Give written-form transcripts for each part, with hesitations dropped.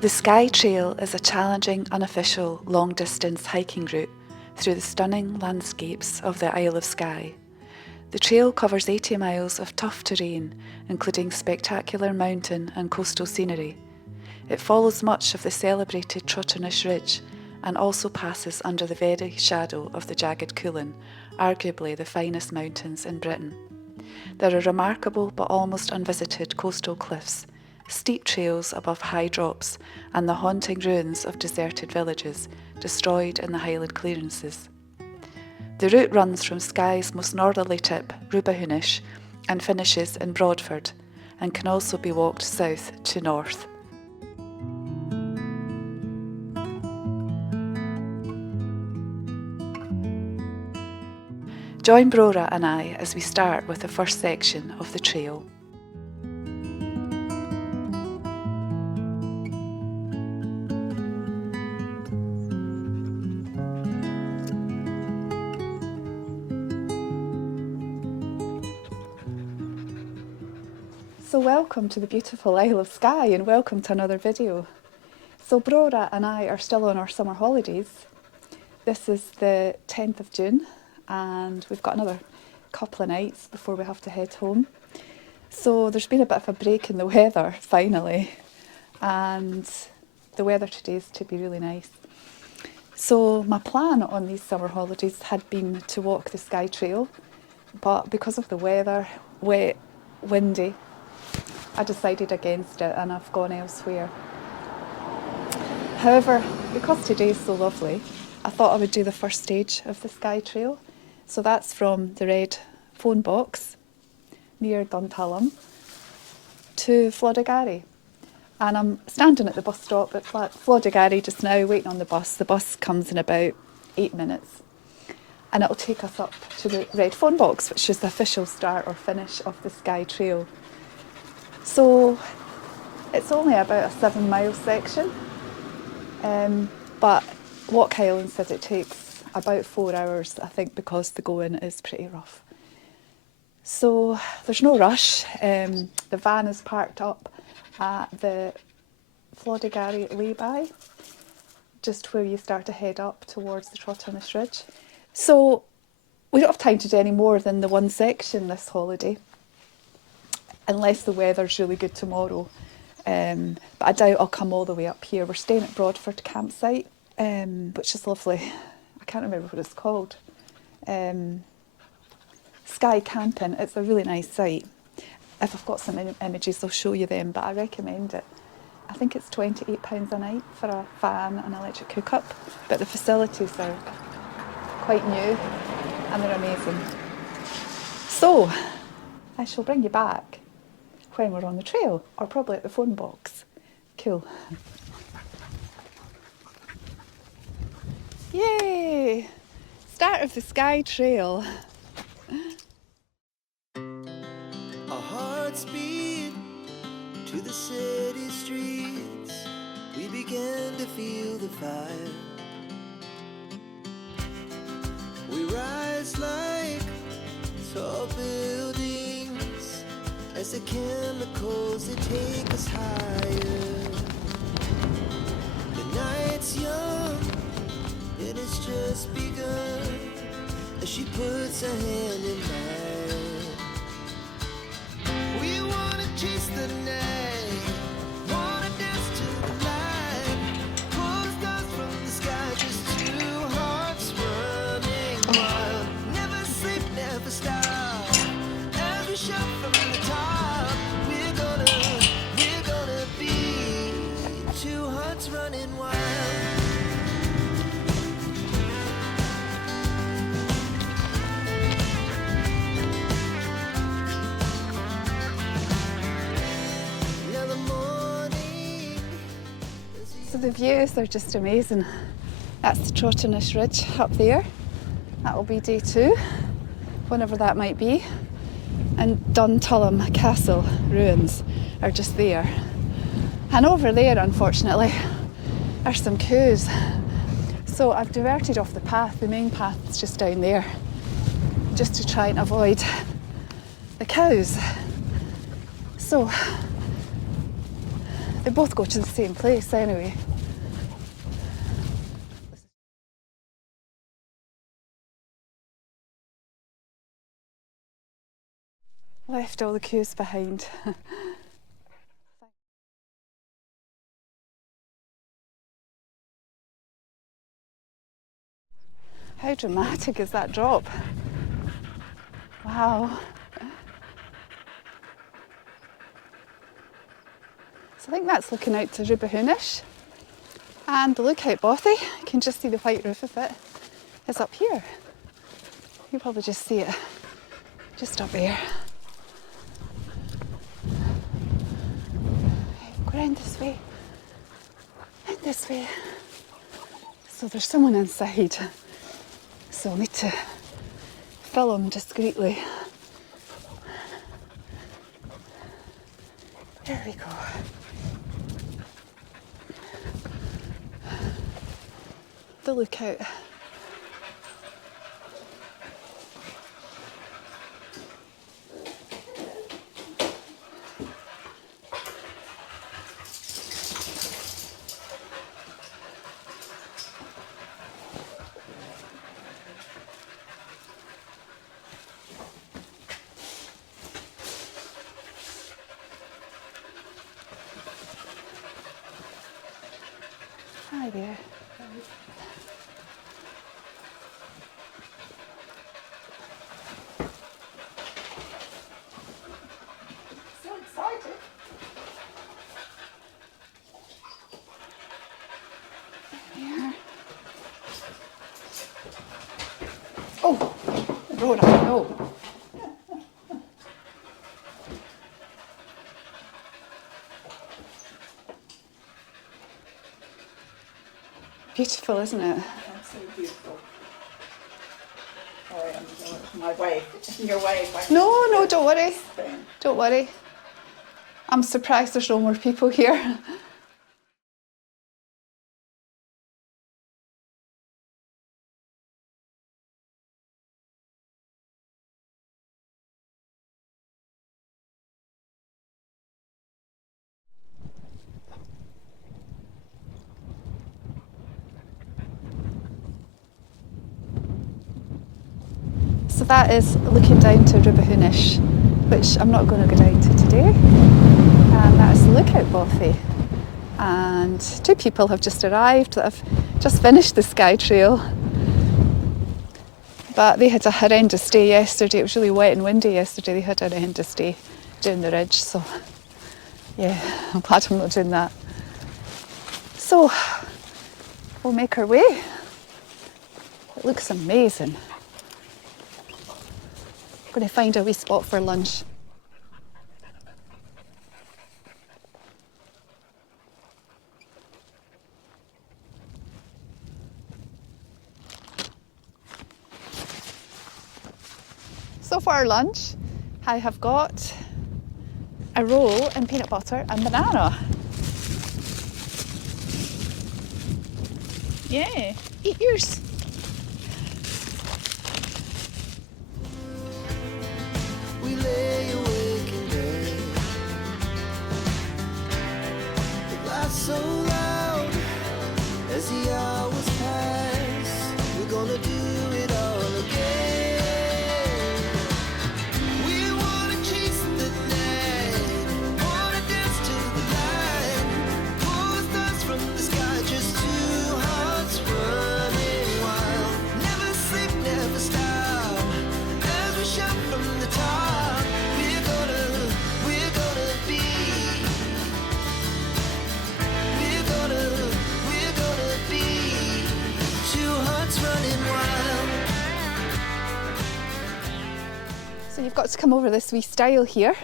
The Skye Trail is a challenging, unofficial, long-distance hiking route through the stunning landscapes of the Isle of Skye. The trail covers 80 miles of tough terrain, including spectacular mountain and coastal scenery. It follows much of the celebrated Trotternish Ridge and also passes under the very shadow of the jagged Cuillin, arguably the finest mountains in Britain. There are remarkable but almost unvisited coastal cliffs, steep trails above high drops, and the haunting ruins of deserted villages destroyed in the highland clearances. The route runs from Skye's most northerly tip, Rubha Hunish, and finishes in Broadford, and can also be walked south to north. Join Brora and I as we start with the first section of the trail. So welcome to the beautiful Isle of Skye and welcome to another video. So Brora and I are still on our summer holidays. This is the 10th of June and we've got another couple of nights before we have to head home. So there's been a bit of a break in the weather finally, and the weather today is to be really nice. So my plan on these summer holidays had been to walk the Skye Trail, but because of the weather, wet, windy, I decided against it and I've gone elsewhere. However, because today is so lovely, I thought I would do the first stage of the Skye Trail. So that's from the red phone box near Duntulm to Flodigarry. And I'm standing at the bus stop at Flodigarry just now waiting on the bus. The bus comes in about 8 minutes and it'll take us up to the red phone box, which is the official start or finish of the Skye Trail. So it's only about a 7-mile section, but Walk Highlands says it takes about 4 hours, I think, because the going is pretty rough. So there's no rush. The van is parked up at the Flodigarry lay-by, just where you start to head up towards the Trotternish Ridge. So we don't have time to do any more than the one section this holiday, unless the weather's really good tomorrow. But I doubt I'll come all the way up here. We're staying at Broadford campsite, which is lovely. I can't remember what it's called. Skye Camping. It's a really nice site. If I've got some images, I'll show you them, but I recommend it. I think it's £28 a night for a fan and electric hookup, but the facilities are quite new and they're amazing. So I shall bring you back when we're on the trail, or probably at the phone box. Cool. Yay! Start of the Skye Trail. Our hearts beat to the city streets. We began to feel the fire. We rise like tall buildings as the chemicals they take us higher. The night's young and it's just begun as she puts her hand in mine. We wanna chase the night, wanna dance to the light, pull the stars from the sky, just two hearts running wild. Never sleep, never stop, as we shout from the top. We're gonna be two hearts running wild. So the views are just amazing. That's the Trotternish Ridge up there. That will be day 2, whenever that might be. And Duntulm Castle ruins are just there. And over there, unfortunately, are some coos. So I've diverted off the path. The main path is just down there, just to try and avoid the cows. So They both go to the same place anyway. Left all the queues behind. How dramatic is that drop? Wow. So I think that's looking out to Rubha Hunish. And the lookout Bothy, you can just see the white roof of it, is up here. You can probably just see it just up there. Go around this way, and this way. So there's someone inside, so I'll need to film discreetly. There we go. The lookout. Hi there. So excited. There. Oh, Brora, no. Beautiful, isn't it? Absolutely beautiful. Sorry, I'm my wife. Your wife. No, don't worry. Don't worry. I'm surprised there's no more people here. So that is looking down to Rubha Hunish, which I'm not going to go down to today. And that is the lookout Bothy. And two people have just arrived that have just finished the Skye Trail. But they had a horrendous day yesterday. It was really wet and windy yesterday. They had a horrendous day down the ridge. So yeah, I'm glad I'm not doing that. So we'll make our way. It looks amazing. I'm going to find a wee spot for lunch. So for our lunch, I have got a roll and peanut butter and banana. Yeah, eat yours. We lay awake in bed. It laughs so loud as the hours pass. We're gonna do it all again. We wanna chase the night, wanna dance to the light. Pull the stars from the sky, just two hearts running wild. Never sleep, never stop, as we shout from the top. So you've got to come over this wee stile here.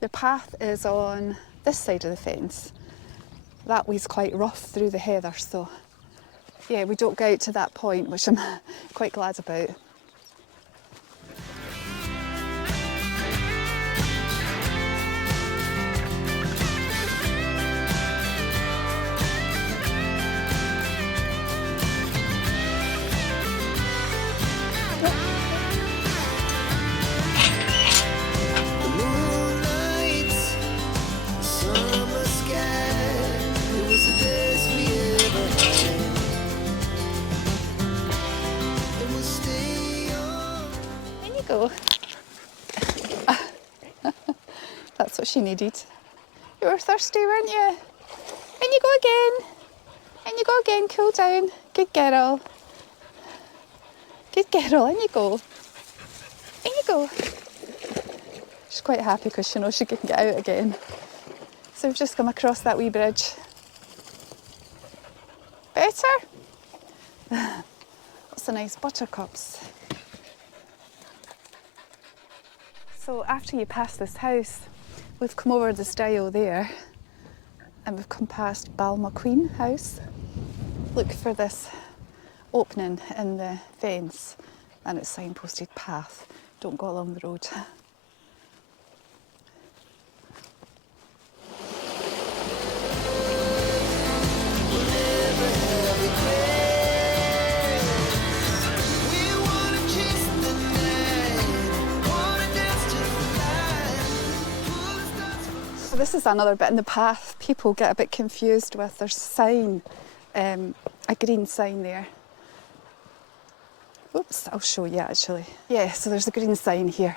The path is on this side of the fence. That way's quite rough through the heather, so yeah, we don't go out to that point, which I'm quite glad about. The moonlight, summer sky. she needed. You were thirsty, weren't you? In you go again. In you go again, cool down. Good girl. Good girl, in you go. In you go. She's quite happy because she knows she can get out again. So we've just come across that wee bridge. Better? Lots of nice buttercups. So after you pass this house, we've come over the stile there and we've come past Balmaqueen house. Look for this opening in the fence and it's signposted path. Don't go along the road. So this is another bit in the path people get a bit confused with. There's a sign, a green sign there. Oops, I'll show you actually. Yeah, so there's a green sign here.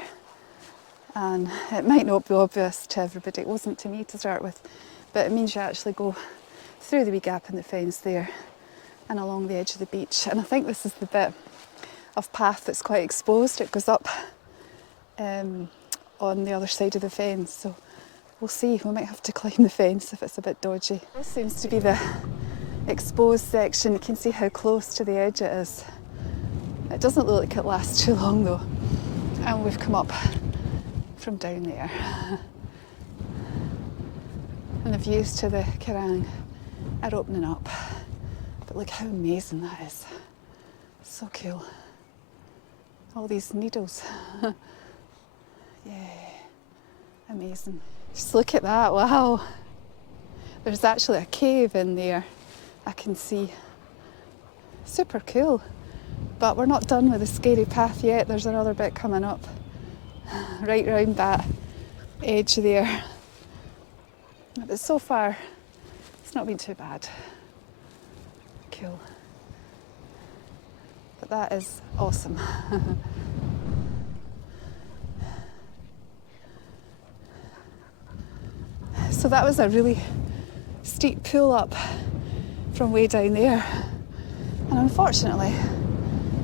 And it might not be obvious to everybody, it wasn't to me to start with, but it means you actually go through the wee gap in the fence there and along the edge of the beach. And I think this is the bit of path that's quite exposed. It goes up on the other side of the fence. So we'll see, we might have to climb the fence if it's a bit dodgy. This seems to be the exposed section. You can see how close to the edge it is. It doesn't look like it lasts too long though. And we've come up from down there. And the views to the Kerrang are opening up. But look how amazing that is. So cool. All these needles. Yeah, amazing. Just look at that, wow. There's actually a cave in there, I can see. Super cool. But we're not done with the scary path yet. There's another bit coming up right round that edge there. But so far, it's not been too bad. Cool. But that is awesome. So that was a really steep pull up from way down there. And unfortunately,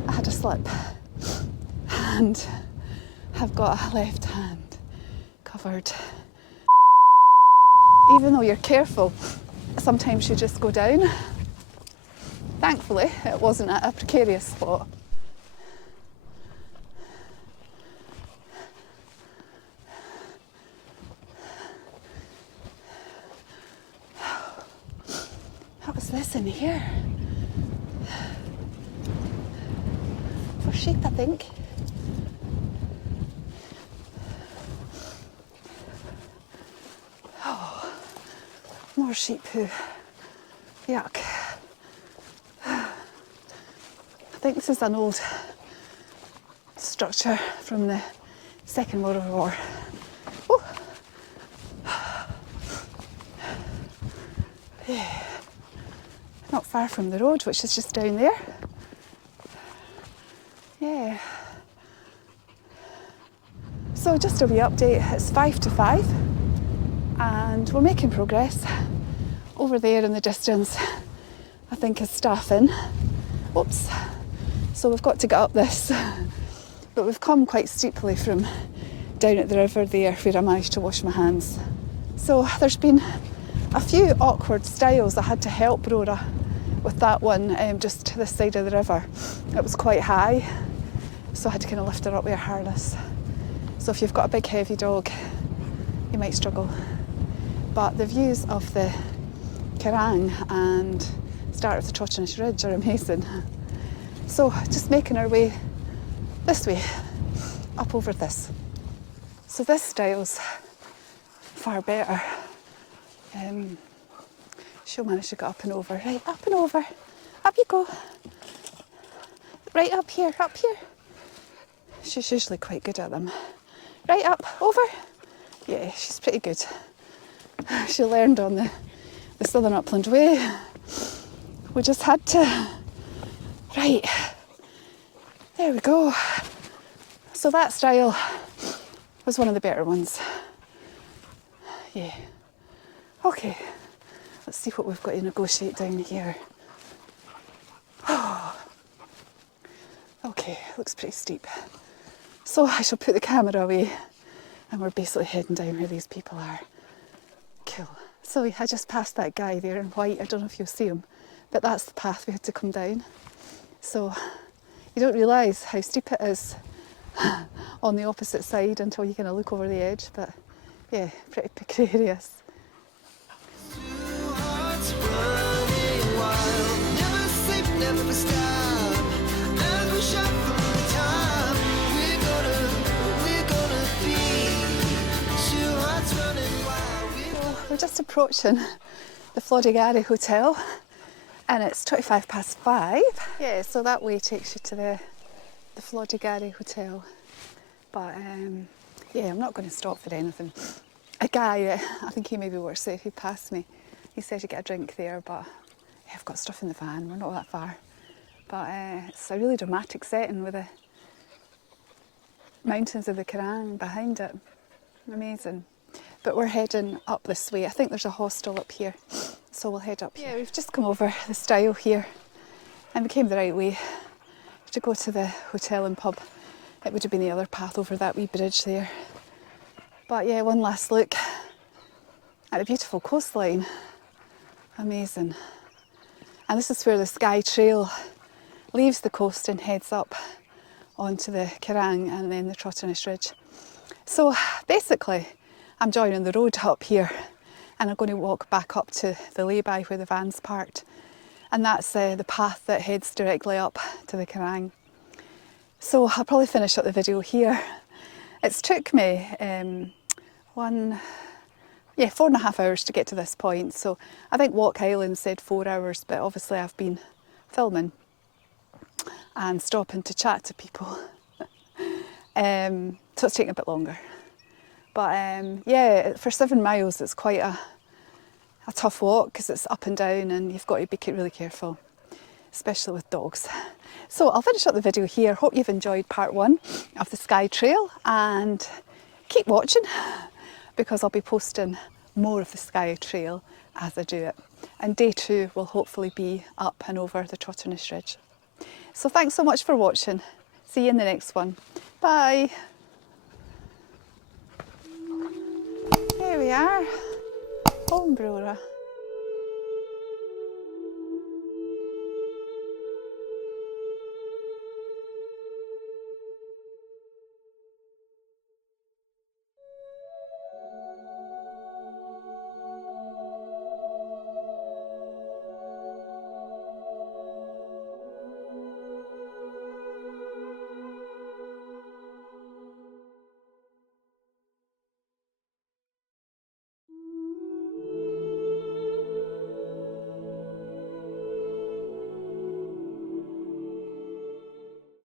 I had a slip and have got a left hand covered. Even though you're careful, sometimes you just go down. Thankfully, it wasn't at a precarious spot. What was this in here? For sheep, I think. Oh, more sheep poo. Yuck. I think this is an old structure from the Second World War. Ooh. Yeah. Not far from the road, which is just down there. Yeah. So just a wee update, it's 5 to 5 and we're making progress. Over there in the distance, I think is staffing. Oops. So we've got to get up this, but we've come quite steeply from down at the river there where I managed to wash my hands. So there's been a few awkward stiles. I had to help Brora with that one just to this side of the river. It was quite high, so I had to kind of lift her up with a harness. So if you've got a big heavy dog, you might struggle. But the views of the Kerrang and start of the Trotchinish Ridge are amazing. So just making our way this way, up over this. So this style's far better. She'll manage to get up and over. Right, up and over. Up you go. Right, up here, up here. She's usually quite good at them. Right, up, over. Yeah, she's pretty good. She learned on the Southern Upland Way. We just had to. Right, there we go. So that style was one of the better ones. Yeah. Okay, let's see what we've got to negotiate down here. Okay, looks pretty steep. So I shall put the camera away and we're basically heading down where these people are. Cool. So I just passed that guy there in white. I don't know if you'll see him, but that's the path we had to come down. So you don't realise how steep it is on the opposite side until you kind of look over the edge, but yeah, pretty precarious. Two hearts running wild, never sleep, never stop. As we shout from time, we're gonna be two hearts running wild. We're just approaching the Flodigarry Hotel and it's 5:25. Yeah, so that way takes you to the Flodigarry Hotel. But yeah, I'm not going to stop for anything. A guy, I think he maybe works there, he passed me. He said to get a drink there, but yeah, I've got stuff in the van, we're not that far. But it's a really dramatic setting with the mountains of the Kerrang behind it. Amazing. But we're heading up this way. I think there's a hostel up here, so we'll head up here. Yeah, we've just come over the stile here and we came the right way to go to the hotel and pub. It would have been the other path over that wee bridge there. But yeah, one last look at the beautiful coastline. Amazing. And this is where the Skye Trail leaves the coast and heads up onto the Kerrang and then the Trotternish Ridge. So basically, I'm joining the road up here and I'm going to walk back up to the lay-by where the van's parked. And that's the path that heads directly up to the Kerrang. So I'll probably finish up the video here. It's took me 4.5 hours to get to this point. So I think Walk Highlands said 4 hours, but obviously I've been filming and stopping to chat to people. So it's taking a bit longer. But yeah, for 7 miles it's quite a tough walk because it's up and down and you've got to be really careful, especially with dogs. So I'll finish up the video here. Hope you've enjoyed part 1 of the Skye Trail and keep watching because I'll be posting more of the Skye Trail as I do it. And day 2 will hopefully be up and over the Trotternish Ridge. So thanks so much for watching. See you in the next one. Bye. Here we are, home Brora.